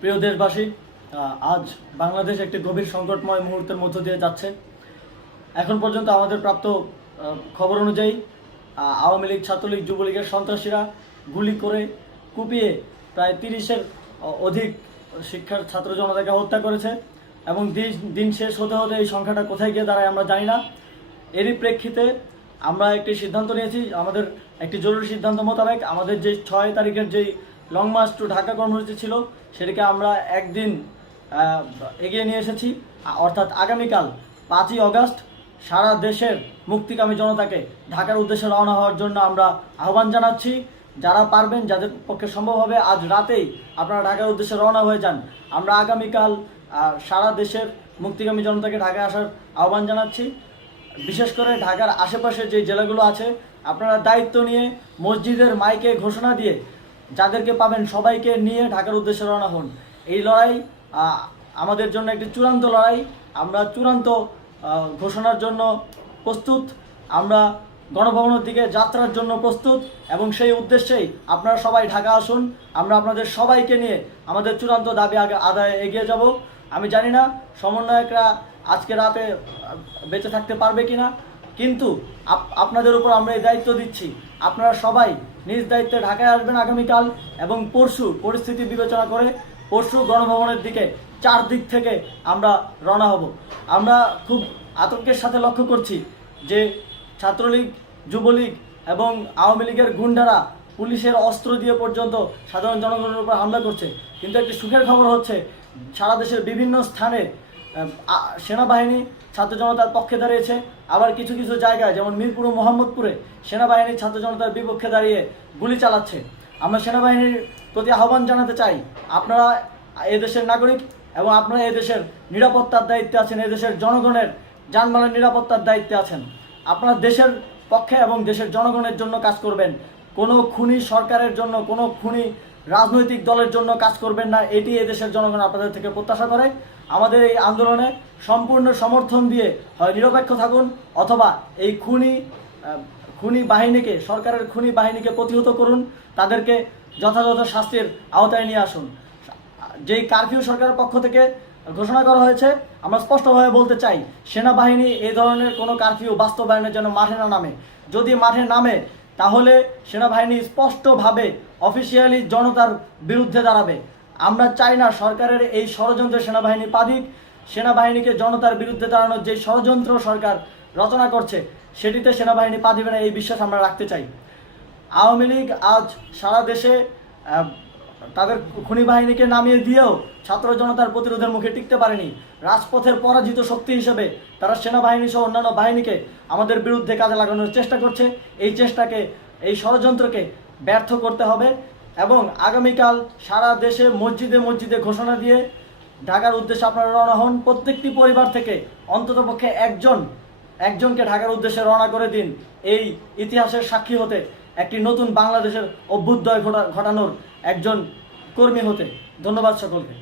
প্রিয় দেশবাসী, আজ বাংলাদেশ একটি গভীর সংকটময় মুহূর্তের মধ্য দিয়ে যাচ্ছে। এখন পর্যন্ত আমাদের প্রাপ্ত খবর অনুযায়ী আওয়ামী লীগ, ছাত্রলীগ, যুবলীগের সন্ত্রাসীরা গুলি করে কুপিয়ে প্রায় 30-এর অধিক শিক্ষার ছাত্র জনতাকে হত্যা করেছে এবং দিন শেষ হতে হতে এই সংখ্যাটা কোথায় গিয়ে দাঁড়ায় আমরা জানি না। এরই প্রেক্ষিতে আমরা একটি সিদ্ধান্ত নিয়েছি, আমাদের একটি জরুরি সিদ্ধান্ত মোতাবেক আমাদের যে 6 তারিখের যেই লং মার্চ টু ঢাকা কর্মসূচি ছিল সেটাকে আমরা একদিন এগিয়ে নিয়ে এসেছি। অর্থাৎ আগামীকাল 5ই অগাস্ট সারা দেশের মুক্তিকামী জনতাকে ঢাকার উদ্দেশ্যে রওনা হওয়ার জন্য আমরা আহ্বান জানাচ্ছি। যারা পারবেন, যাদের পক্ষে সম্ভব হবে, আজ রাতেই আপনারা ঢাকার উদ্দেশ্যে রওনা হয়ে যান। আমরা আগামীকাল সারা দেশের মুক্তিকামী জনতাকে ঢাকায় আসার আহ্বান জানাচ্ছি। বিশেষ করে ঢাকার আশেপাশে যে জেলাগুলো আছে, আপনারা দায়িত্ব নিয়ে মসজিদের মাইকে ঘোষণা দিয়ে যাদেরকে পাবেন সবাইকে নিয়ে ঢাকার উদ্দেশ্যে রওনা হন। এই লড়াই আমাদের জন্য একটি চূড়ান্ত লড়াই। আমরা চূড়ান্ত ঘোষণার জন্য প্রস্তুত, আমরা গণভবনের দিকে যাত্রার জন্য প্রস্তুত এবং সেই উদ্দেশ্যেই আপনারা সবাই ঢাকা আসুন। আমরা আপনাদের সবাইকে নিয়ে আমাদের চূড়ান্ত দাবি আদায়ে এগিয়ে যাব। আমি জানি না সমন্বয়করা আজকে রাতে বেঁচে থাকতে পারবে কিনা, কিন্তু আপনাদের উপর আমরা এই দায়িত্ব দিচ্ছি। আপনারা সবাই নিজ দায়িত্বে ঢাকায় আসবেন আগামীকাল এবং পরশু পরিস্থিতি বিবেচনা করে পরশু গণভবনের দিকে 4 দিক থেকে আমরা রওনা হব। আমরা খুব আতঙ্কের সাথে লক্ষ্য করছি যে ছাত্রলীগ, যুবলীগ এবং আওয়ামী লীগের গুন্ডারা পুলিশের অস্ত্র দিয়ে পর্যন্ত সাধারণ জনগণের উপর হামলা করছে। কিন্তু একটি সুখের খবর হচ্ছে, সারা দেশের বিভিন্ন স্থানে সেনাবাহিনী ছাত্র জনতার পক্ষে দাঁড়িয়েছে। আবার কিছু কিছু জায়গায় যেমন মিরপুর ও মোহাম্মদপুরে সেনাবাহিনী ছাত্র জনতার বিপক্ষে দাঁড়িয়ে গুলি চালাচ্ছে। আমরা সেনাবাহিনীর প্রতি আহ্বান জানাতে চাই, আপনারা এদেশের নাগরিক এবং আপনারা এদেশের নিরাপত্তার দায়িত্বে আছেন, এদেশের জনগণের যানবাহনের নিরাপত্তার দায়িত্বে আছেন। আপনারা দেশের পক্ষে এবং দেশের জনগণের জন্য কাজ করবেন। কোনো খুনি সরকারের জন্য, কোনো খুনি রাজনৈতিক দলের জন্য কাজ করবেন না। এটি এদেশের জনগণ আপনাদের থেকে প্রত্যাশা করে। আমাদের এই আন্দোলনে সম্পূর্ণ সমর্থন দিয়ে হয় নিরপেক্ষ থাকুন, অথবা এই খুনি বাহিনীকে, সরকারের খুনি বাহিনীকে প্রতিহত করুন, তাদেরকে যথাযথ শাস্তির আওতায় নিয়ে আসুন। যেই কারফিউ সরকারের পক্ষ থেকে ঘোষণা করা হয়েছে, আমরা স্পষ্টভাবে বলতে চাই, সেনাবাহিনী এই ধরনের কোনো কারফিউ বাস্তবায়নের জন্য মাঠে না নামে। যদি মাঠে নামে তাহলে সেনাবাহিনী স্পষ্টভাবে অফিসিয়ালি জনতার বিরুদ্ধে দাঁড়াবে। আমরা চাই না সরকারের এই ষড়যন্ত্রে সেনাবাহিনী পা দিক। সেনাবাহিনীকে জনতার বিরুদ্ধে দাঁড়ানোর যে ষড়যন্ত্র সরকার রচনা করছে সেটিতে সেনাবাহিনী পা দিবে না, এই বিশ্বাস আমরা রাখতে চাই। আওয়ামী লীগ আজ সারা দেশে তাদের খুনি বাহিনীকে নামিয়ে দিয়েও ছাত্র জনতার প্রতিরোধের মুখে টিকতে পারেনি। রাজপথের পরাজিত শক্তি হিসেবে তারা সেনাবাহিনী সহ অন্যান্য বাহিনীকে আমাদের বিরুদ্ধে কাজে লাগানোর চেষ্টা করছে। এই চেষ্টাকে, এই ষড়যন্ত্রকে ব্যর্থ করতে হবে এবং আগামীকাল সারা দেশে মসজিদে মসজিদে ঘোষণা দিয়ে ঢাকার উদ্দেশ্যে আপনারা রওনা হন। প্রত্যেকটি পরিবার থেকে অন্ততপক্ষে একজনকে ঢাকার উদ্দেশ্যে রওনা করে দিন, এই ইতিহাসের সাক্ষী হতে, একটি নতুন বাংলাদেশের অভ্যুদয় ঘটানোর একজন কর্মী হতে। ধন্যবাদ সকলকে।